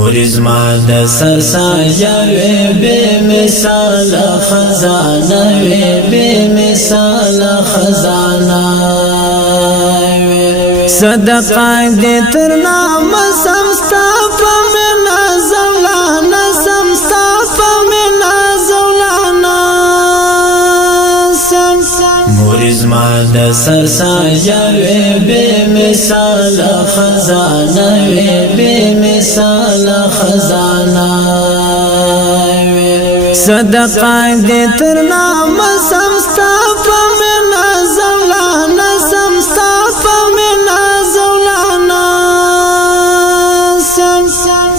مورزما د سرسایه وی بے مثال خزانه وی بے مثال خزانه صدقه دې تر نامه سمستا په منا زولانا سمستا په منا زولانا مورزما د سرسایه وی بے مثال خزانه وی بے مثال خزانه صدقه دې تر نامه سمستا په منا زولانا سمستا په منا زولانا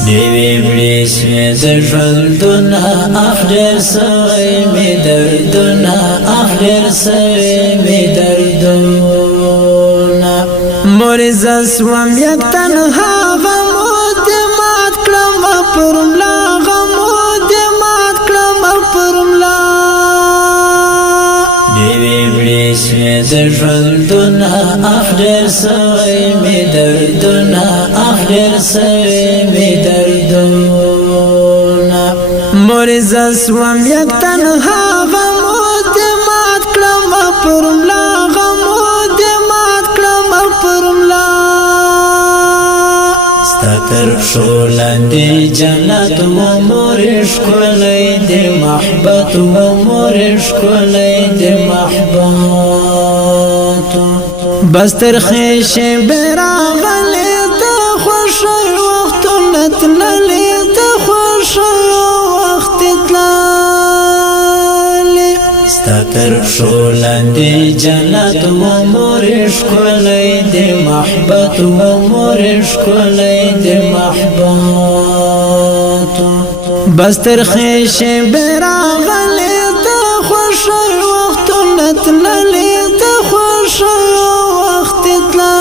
دیوی بلیس می در ژوندونه اخر سوی می دردونه اخر سوی می دردونه مریض اسوم یک تنها غمود مات کلم پرملا غمود مات کلم پرملا دیوی بلیس می در ژوندونه اخر سوی می دردونه اخر سوی می دردونه مریض اسوم یک تنها غمود مات کلم پرملا غمود مات کلم پرملا ستر شولندې جنت و مورش کولای دې محبت و مورش کولای دې محبت بستر خیش براغلی ته خوش وخت نتللی ته خوش وخت تللی ستر شولندې جنت و مورش کولای دې محبت و مورش کولای دې محبت بستر خیش براغلی ته خوش وخت نتللی ته خوش وخت تللی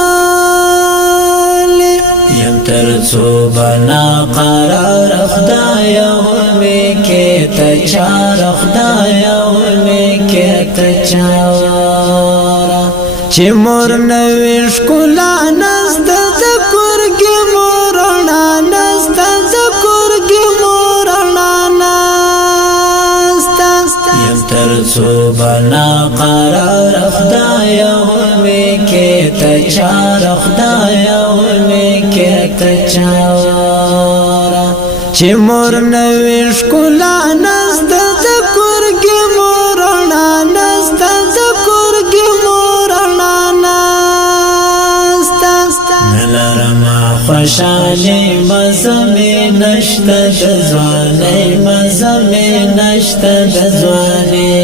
یم تر څو بنا قرار خدایا ومې کې ته چار خدایا ومې کې ته چار چې مور نوې ښکلا نزد ذکر کې مورنا نزد ذکر کې مورنا نزد یم تر څو بنا قرار خدایا ومې کې ته چار خدایا ومې کې ته چار چې مور نوې ښکلا نزد ذکر کې مورنا نزد ذکر کې مورنا نزد نلرما خوشالي مزمې نشته د ځوانۍ مزمې نشته د ځوانۍ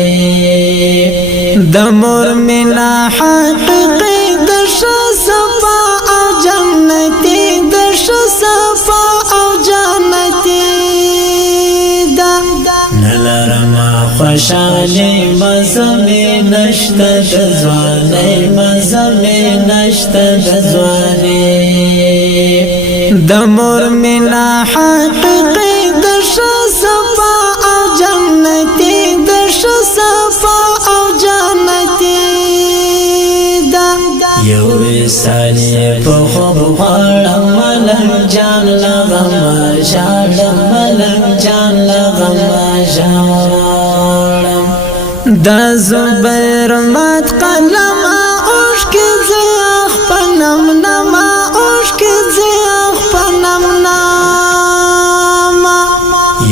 د مور مینا حقیقي د ښه صفا او جنتي د ښه صفا او جنتي نلرما خوشالي مزمې نشته د ځوانۍ مزمې نشته د ځوانۍ د مور مینا حقیقي د ښه صفا او جنتي د ښه صفا او جنتي یو وصال په خوب غواړم ملنګ جان لغما ژاړم ملنګ جان لغما ژاړم دا زبیر مات قلم اوښکې زیخ په نم نما اوښکې زیخ په نم نما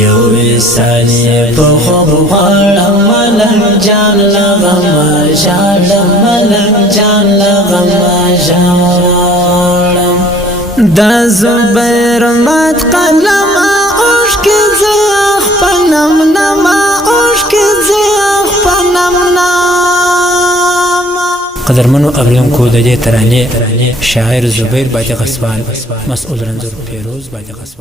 یو وصال په خوب غواړم ملنګ جان لغما ژاړم ملنګ جان لغما ژاړم دا زبیر مات قلم اوښکې زیخ په نم نما اوښکې زیخ په نم نما قدرمنو اوریدونکو د دې ترانې شاعر زبیر بادي غصبان مسؤل رنځور پیروز بادي غصبان